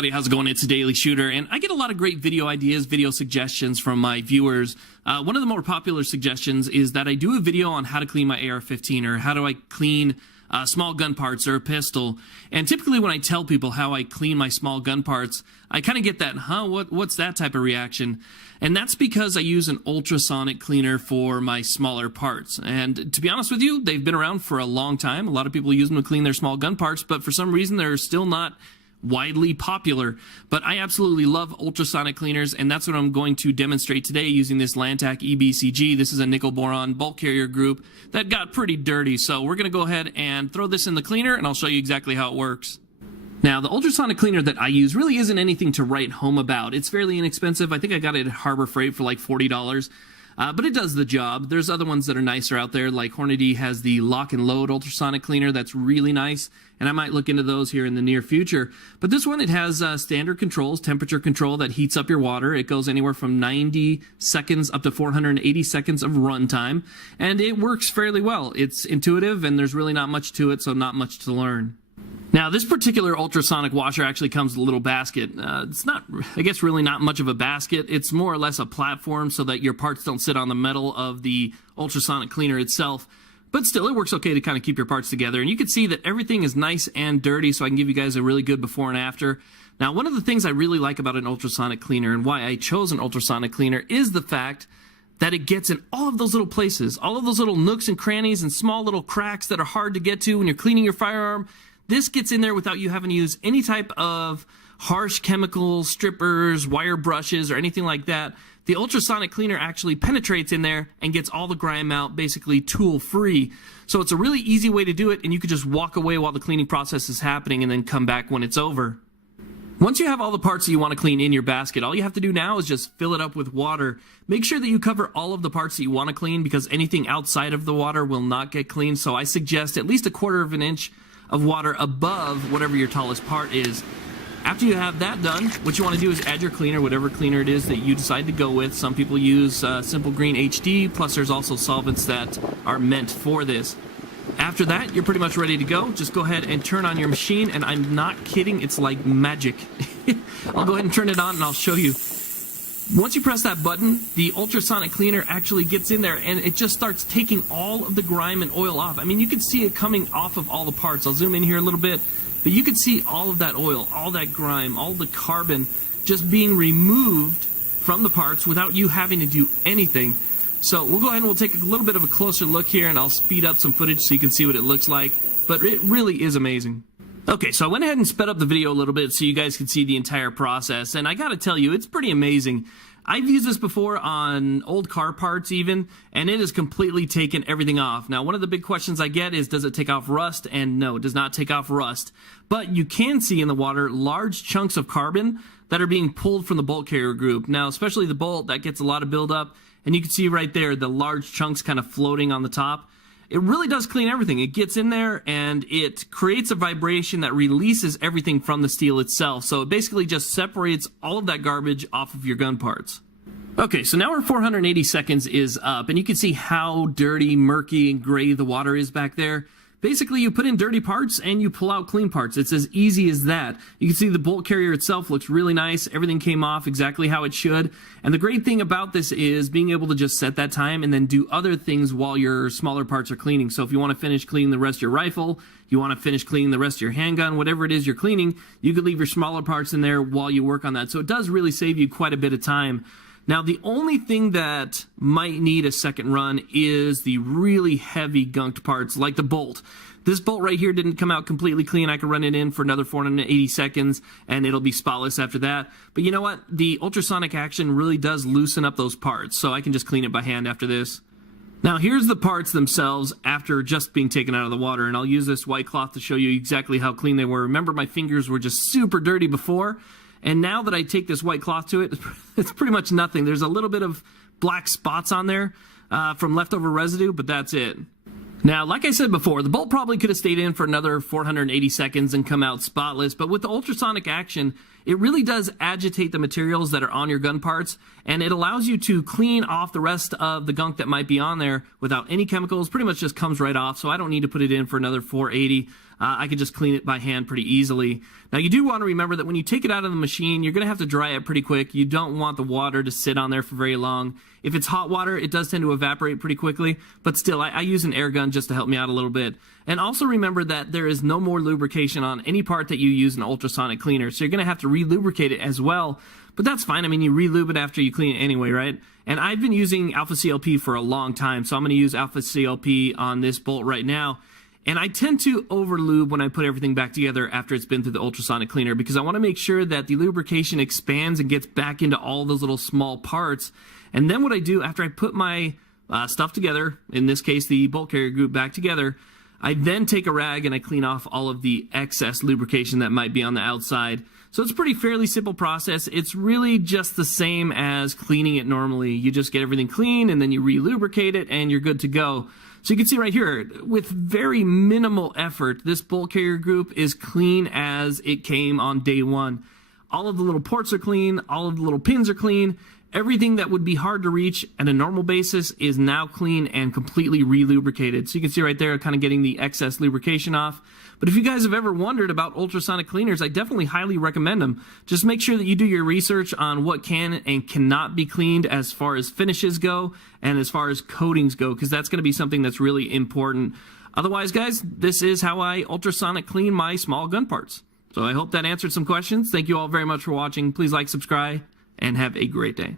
everybody, how's it going? It's a Daily Shooter, and I get a lot of great video ideas, video suggestions from my viewers. One of the more popular suggestions is that I do a video on how to clean my AR-15, or how do I clean small gun parts or a pistol. And typically when I tell people how I clean my small gun parts, I kind of get that, what's that type of reaction? And that's because I use an ultrasonic cleaner for my smaller parts. And to be honest with you, they've been around for a long time. A lot of people use them to clean their small gun parts, but for some reason they're still not widely popular. But I absolutely love ultrasonic cleaners, and that's what I'm going to demonstrate today using this Lantac EBCG. This is a nickel boron bulk carrier group that got pretty dirty, so we're going to go ahead and throw this in the cleaner, and I'll show you exactly how it works. Now, the ultrasonic cleaner that I use really isn't anything to write home about. It's fairly inexpensive. I think I got it at Harbor Freight for like $40. But it does the job. There's other ones that are nicer out there, like Hornady has the lock and load ultrasonic cleaner that's really nice, and I might look into those here in the near future. But this one, it has standard controls, temperature control that heats up your water. It goes anywhere from 90 seconds up to 480 seconds of run time, and it works fairly well. It's intuitive, and there's really not much to it, so not much to learn. Now, this particular ultrasonic washer actually comes with a little basket. It's not, I guess, really not much of a basket. It's more or less a platform so that your parts don't sit on the metal of the ultrasonic cleaner itself. But still, it works okay to kind of keep your parts together. And you can see that everything is nice and dirty, so I can give you guys a really good before and after. Now, one of the things I really like about an ultrasonic cleaner and why I chose an ultrasonic cleaner is the fact that it gets in all of those little places, all of those little nooks and crannies and small little cracks that are hard to get to when you're cleaning your firearm. This gets in there without you having to use any type of harsh chemicals, strippers, wire brushes, or anything like that. The ultrasonic cleaner actually penetrates in there and gets all the grime out, basically tool-free. So it's a really easy way to do it, and you could just walk away while the cleaning process is happening and then come back when it's over. Once you have all the parts that you want to clean in your basket, all you have to do now is just fill it up with water. Make sure that you cover all of the parts that you want to clean, because anything outside of the water will not get cleaned. So I suggest at least 1/4 of an inch of water above whatever your tallest part is. After you have that done, what you want to do is add your cleaner, whatever cleaner it is that you decide to go with. Some people use Simple Green HD, plus there's also solvents that are meant for this. After that, you're pretty much ready to go. Just go ahead and turn on your machine, and I'm not kidding, it's like magic. I'll go ahead and turn it on and I'll show you. Once you press that button, the ultrasonic cleaner actually gets in there and it just starts taking all of the grime and oil off. I mean, you can see it coming off of all the parts. I'll zoom in here a little bit, but you can see all of that oil, all that grime, all the carbon just being removed from the parts without you having to do anything. So we'll go ahead and we'll take a little bit of a closer look here, and I'll speed up some footage so you can see what it looks like. But it really is amazing. Okay, so I went ahead and sped up the video a little bit so you guys can see the entire process, and I gotta tell you, it's pretty amazing. I've used this before on old car parts even, and it has completely taken everything off. Now, one of the big questions I get is, does it take off rust? And no, it does not take off rust. But you can see in the water large chunks of carbon that are being pulled from the bolt carrier group. Now, especially the bolt, that gets a lot of buildup, and you can see right there the large chunks kind of floating on the top. It really does clean everything. It gets in there and it creates a vibration that releases everything from the steel itself. So it basically just separates all of that garbage off of your gun parts. Okay, so now our 480 seconds is up, and you can see how dirty, murky, and gray the water is back there. Basically, you put in dirty parts and you pull out clean parts. It's as easy as that. You can see the bolt carrier itself looks really nice. Everything came off exactly how it should. And the great thing about this is being able to just set that time and then do other things while your smaller parts are cleaning. So if you want to finish cleaning the rest of your rifle, you want to finish cleaning the rest of your handgun, whatever it is you're cleaning, you could leave your smaller parts in there while you work on that. So it does really save you quite a bit of time. Now, the only thing that might need a second run is the really heavy gunked parts, like the bolt. This bolt right here didn't come out completely clean. I could run it in for another 480 seconds, and it'll be spotless after that. But you know what? The ultrasonic action really does loosen up those parts, so I can just clean it by hand after this. Now, here's the parts themselves after just being taken out of the water, and I'll use this white cloth to show you exactly how clean they were. Remember, my fingers were just super dirty before. And now that I take this white cloth to it, it's pretty much nothing. There's a little bit of black spots on there from leftover residue, but that's it. Now, like I said before, the bolt probably could have stayed in for another 480 seconds and come out spotless, but with the ultrasonic action, it really does agitate the materials that are on your gun parts, and it allows you to clean off the rest of the gunk that might be on there without any chemicals. Pretty much just comes right off, so I don't need to put it in for another 480. I could just clean it by hand pretty easily. Now, you do want to remember that when you take it out of the machine, you're going to have to dry it pretty quick. You don't want the water to sit on there for very long. If it's hot water, it does tend to evaporate pretty quickly, but still, I use an air gun just to help me out a little bit. And also remember that there is no more lubrication on any part that you use an ultrasonic cleaner, so you're going to have to re-lubricate it as well. But that's fine. I mean, you re-lube it after you clean it anyway, right? And I've been using Alpha CLP for a long time, so I'm going to use Alpha CLP on this bolt right now. And I tend to over-lube when I put everything back together after it's been through the ultrasonic cleaner, because I want to make sure that the lubrication expands and gets back into all those little small parts. And then what I do after I put my stuff together, in this case the bolt carrier group back together, I then take a rag and I clean off all of the excess lubrication that might be on the outside. So it's a pretty fairly simple process. It's really just the same as cleaning it normally. You just get everything clean and then you re-lubricate it and you're good to go. So you can see right here, with very minimal effort, this bolt carrier group is clean as it came on day one. All of the little ports are clean, all of the little pins are clean. Everything that would be hard to reach at a normal basis is now clean and completely re-lubricated. So you can see right there, kind of getting the excess lubrication off. But if you guys have ever wondered about ultrasonic cleaners, I definitely highly recommend them. Just make sure that you do your research on what can and cannot be cleaned as far as finishes go and as far as coatings go, because that's going to be something that's really important. Otherwise, guys, this is how I ultrasonic clean my small gun parts. So I hope that answered some questions. Thank you all very much for watching. Please like, subscribe, and have a great day.